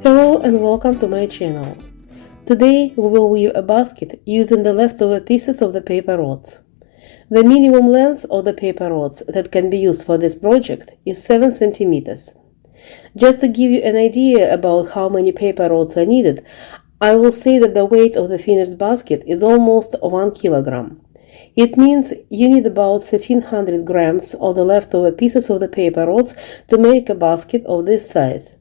Hello and welcome to my channel. Today we will weave a basket using the leftover pieces of the paper rods. The minimum length of the paper rods that can be used for this project is 7 centimeters. Just to give you an idea about how many paper rods are needed, I will say that the weight of the finished basket is almost 1 kilogram. It means you need about 1300 grams of the leftover pieces of the paper rods to make a basket of this size.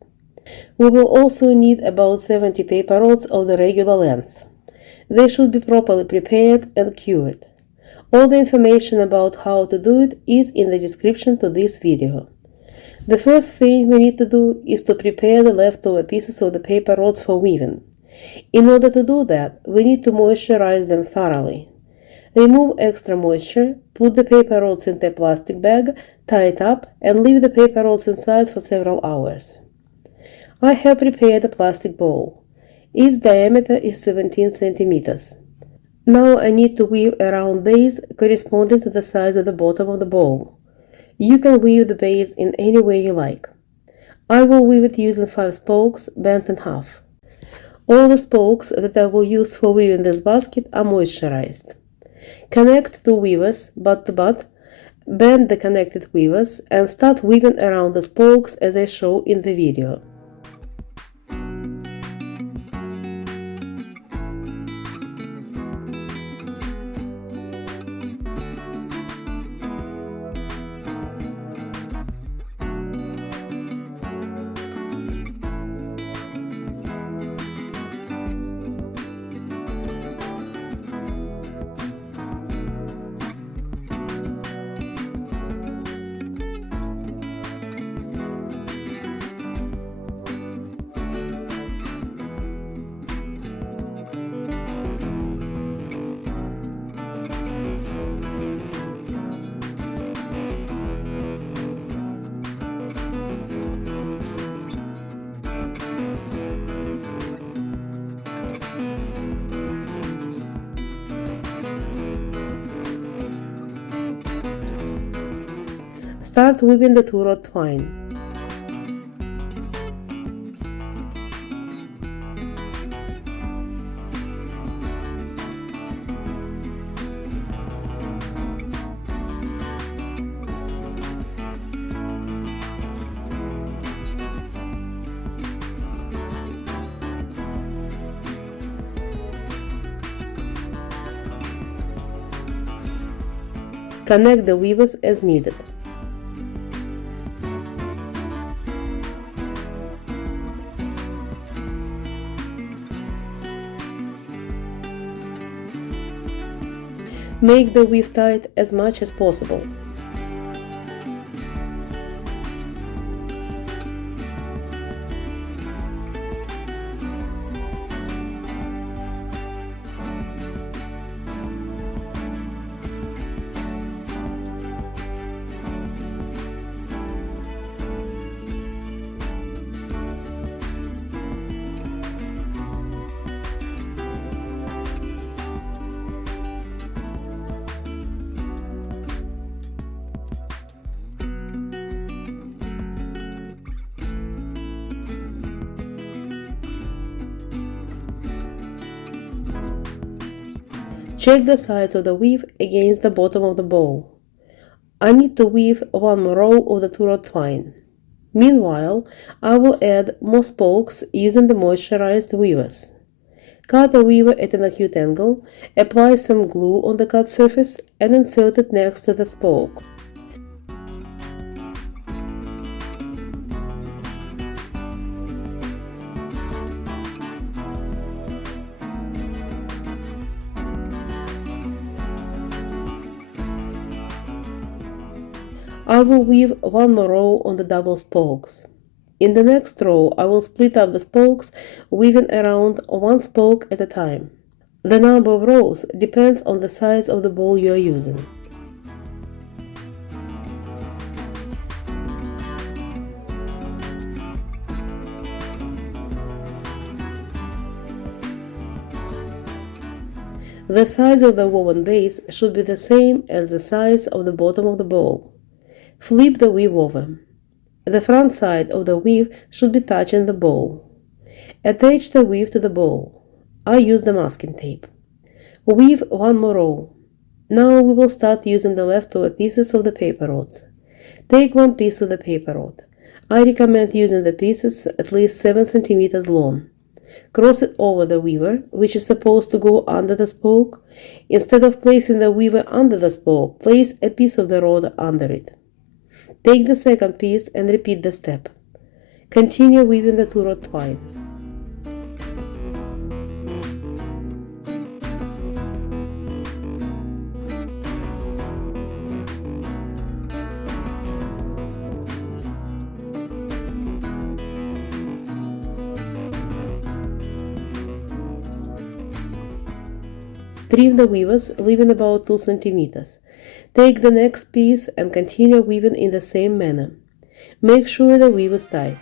We will also need about 70 paper rods of the regular length. They should be properly prepared and cured. All the information about how to do it is in the description to this video. The first thing we need to do is to prepare the leftover pieces of the paper rods for weaving. In order to do that, we need to moisturize them thoroughly. Remove extra moisture, put the paper rods into a plastic bag, tie it up, and leave the paper rods inside for several hours. I have prepared a plastic bowl. Its diameter is 17 centimeters. Now I need to weave a round base corresponding to the size of the bottom of the bowl. You can weave the base in any way you like. I will weave it using 5 spokes bent in half. All the spokes that I will use for weaving this basket are moisturized. Connect two weavers butt to butt, bend the connected weavers, and start weaving around the spokes as I show in the video. Start weaving the two-rod twine. Connect the weavers as needed. Make the weave tight as much as possible. Check the size of the weave against the bottom of the bowl. I need to weave one more row of the two-rod twine. Meanwhile, I will add more spokes using the moisturized weavers. Cut the weaver at an acute angle, apply some glue on the cut surface, and insert it next to the spoke. I will weave one more row on the double spokes. In the next row, I will split up the spokes, weaving around one spoke at a time. The number of rows depends on the size of the bowl you are using. The size of the woven base should be the same as the size of the bottom of the bowl. Flip the weave over. The front side of the weave should be touching the bowl. Attach the weave to the bowl. I use the masking tape. Weave one more row. Now we will start using the leftover pieces of the paper rods. Take one piece of the paper rod. I recommend using the pieces at least 7 cm long. Cross it over the weaver, which is supposed to go under the spoke. Instead of placing the weaver under the spoke, place a piece of the rod under it. Take the second piece and repeat the step. Continue weaving the two-rod twine. Trim the weavers, leaving about 2 cm. Take the next piece and continue weaving in the same manner. Make sure the weave is tight.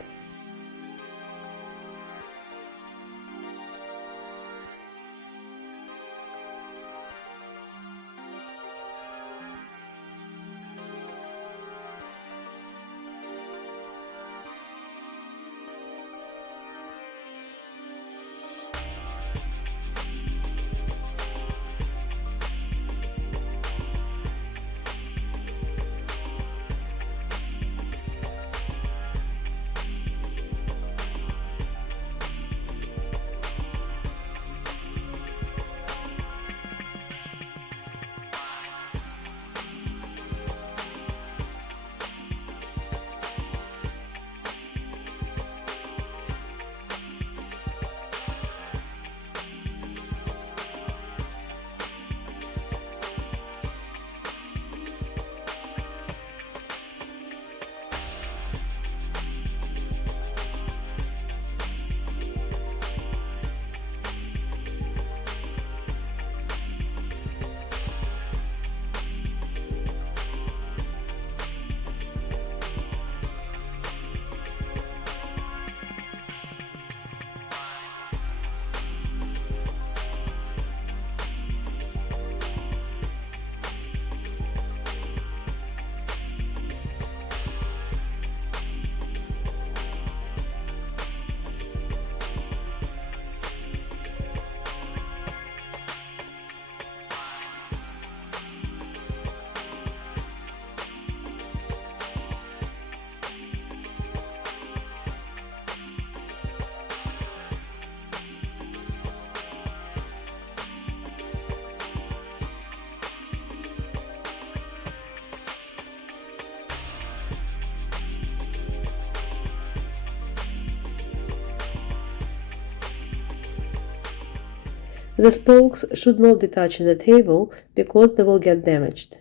The spokes should not be touching the table because they will get damaged.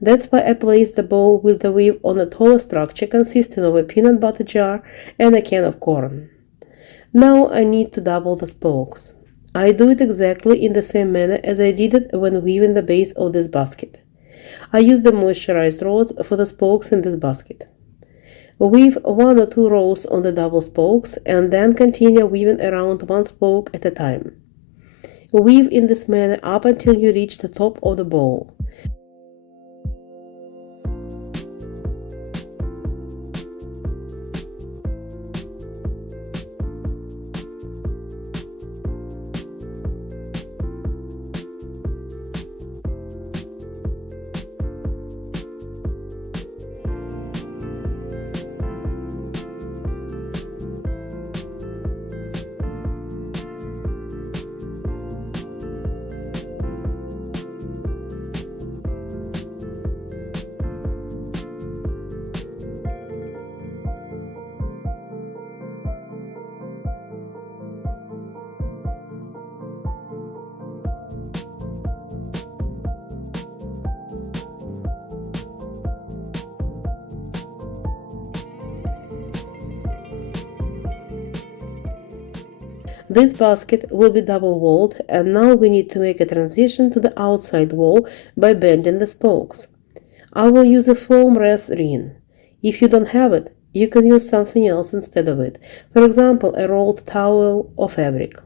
That's why I placed the bowl with the weave on a taller structure consisting of a peanut butter jar and a can of corn. Now I need to double the spokes. I do it exactly in the same manner as I did it when weaving the base of this basket. I use the moisturized rods for the spokes in this basket. Weave 1 or 2 rows on the double spokes and then continue weaving around one spoke at a time. Weave in this manner up until you reach the top of the bowl. This basket will be double walled, and now we need to make a transition to the outside wall by bending the spokes. I will use a foam wreath ring. If you don't have it, you can use something else instead of it, for example a rolled towel or fabric.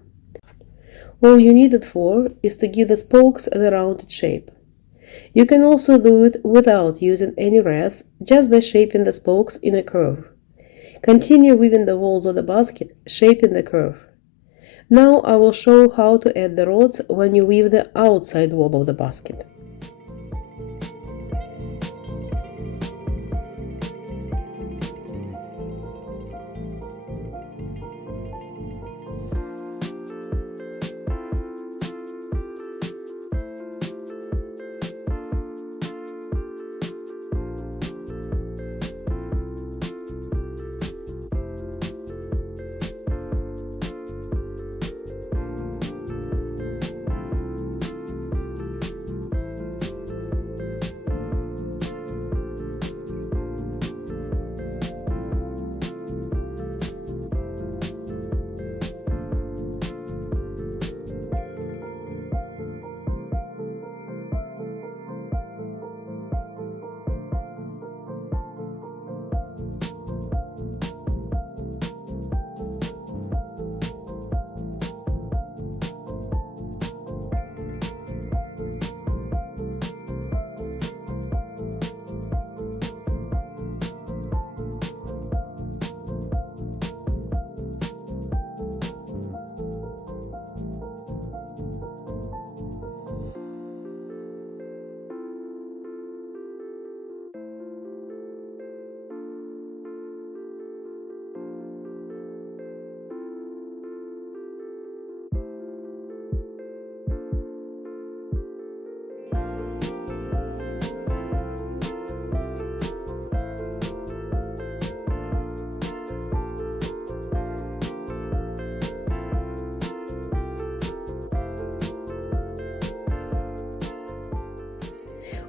All you need it for is to give the spokes a rounded shape. You can also do it without using any wreath, just by shaping the spokes in a curve. Continue weaving the walls of the basket, shaping the curve. Now I will show how to add the rods when you weave the outside wall of the basket.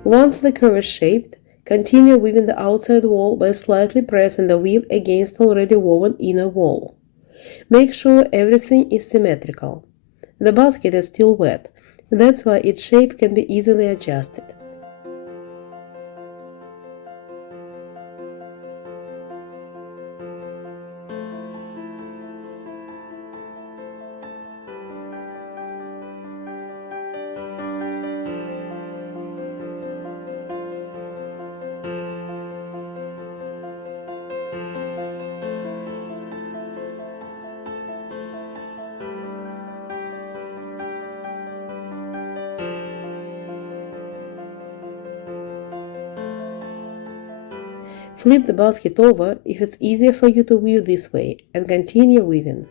Once the curve is shaped, continue weaving the outside wall by slightly pressing the weave against the already woven inner wall. Make sure everything is symmetrical. The basket is still wet, that's why its shape can be easily adjusted. Flip the basket over if it's easier for you to weave this way and continue weaving.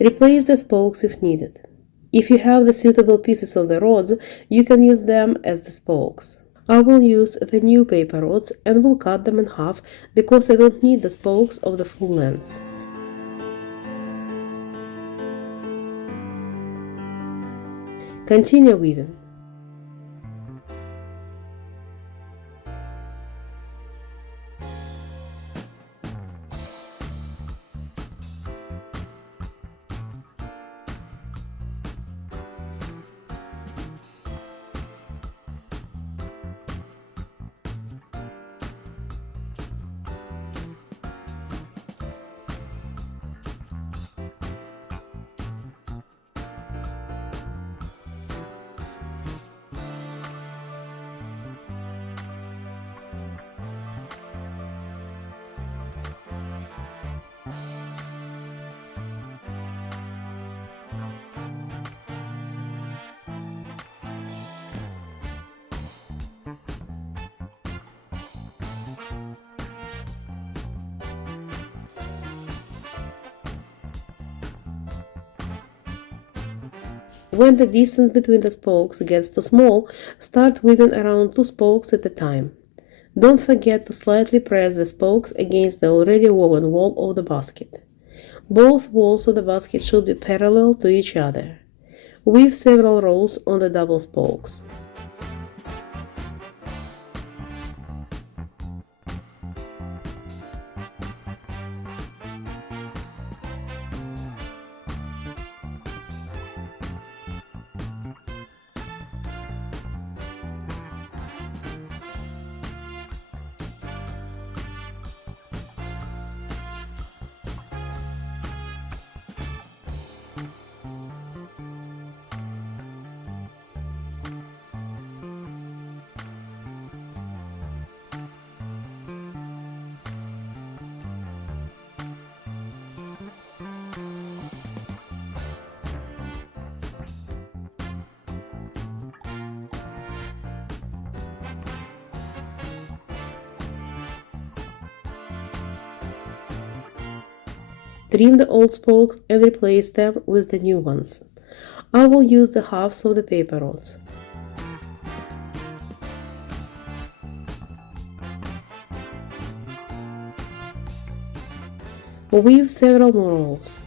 Replace the spokes if needed. If you have the suitable pieces of the rods, you can use them as the spokes. I will use the new paper rods and will cut them in half because I don't need the spokes of the full length. Continue weaving. When the distance between the spokes gets too small, start weaving around 2 spokes at a time. Don't forget to slightly press the spokes against the already woven wall of the basket. Both walls of the basket should be parallel to each other. Weave several rows on the double spokes. Trim the old spokes and replace them with the new ones. I will use the halves of the paper rods. Weave several more rows.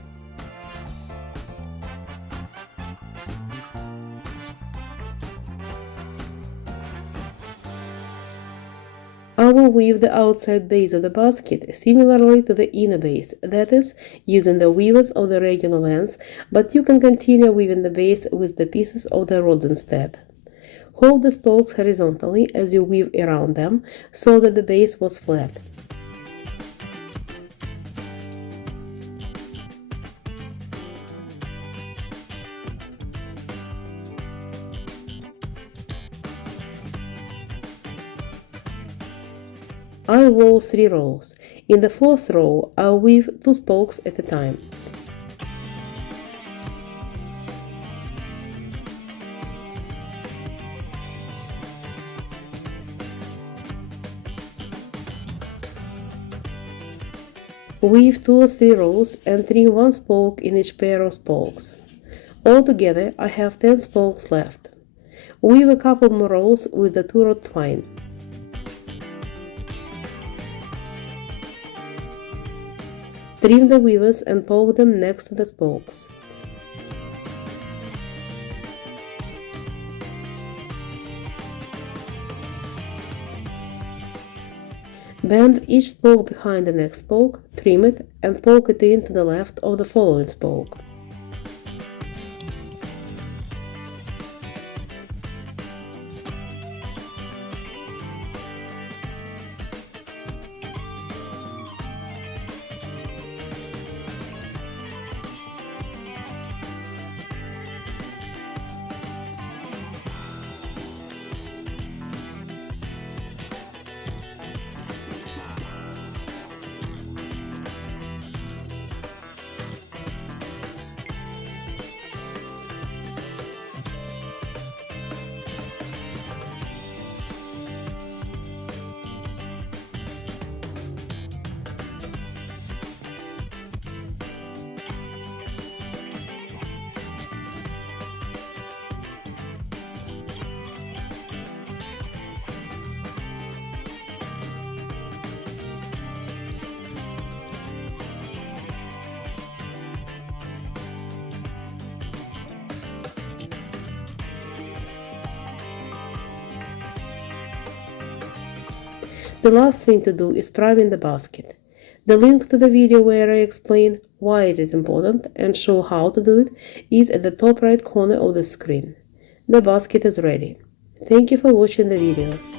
I will weave the outside base of the basket similarly to the inner base, that is, using the weavers of the regular length, but you can continue weaving the base with the pieces of the rods instead. Hold the spokes horizontally as you weave around them so that the base was flat. I'll wove 3 rows. In the 4th row, I'll weave 2 spokes at a time. Weave 2 or 3 rows and trim 1 spoke in each pair of spokes. Altogether, I have 10 spokes left. Weave a couple more rows with the 2-rod twine. Trim the weavers and poke them next to the spokes. Bend each spoke behind the next spoke, trim it, and poke it in to the left of the following spoke. The last thing to do is priming the basket. The link to the video where I explain why it is important and show how to do it is at the top right corner of the screen. The basket is ready. Thank you for watching the video.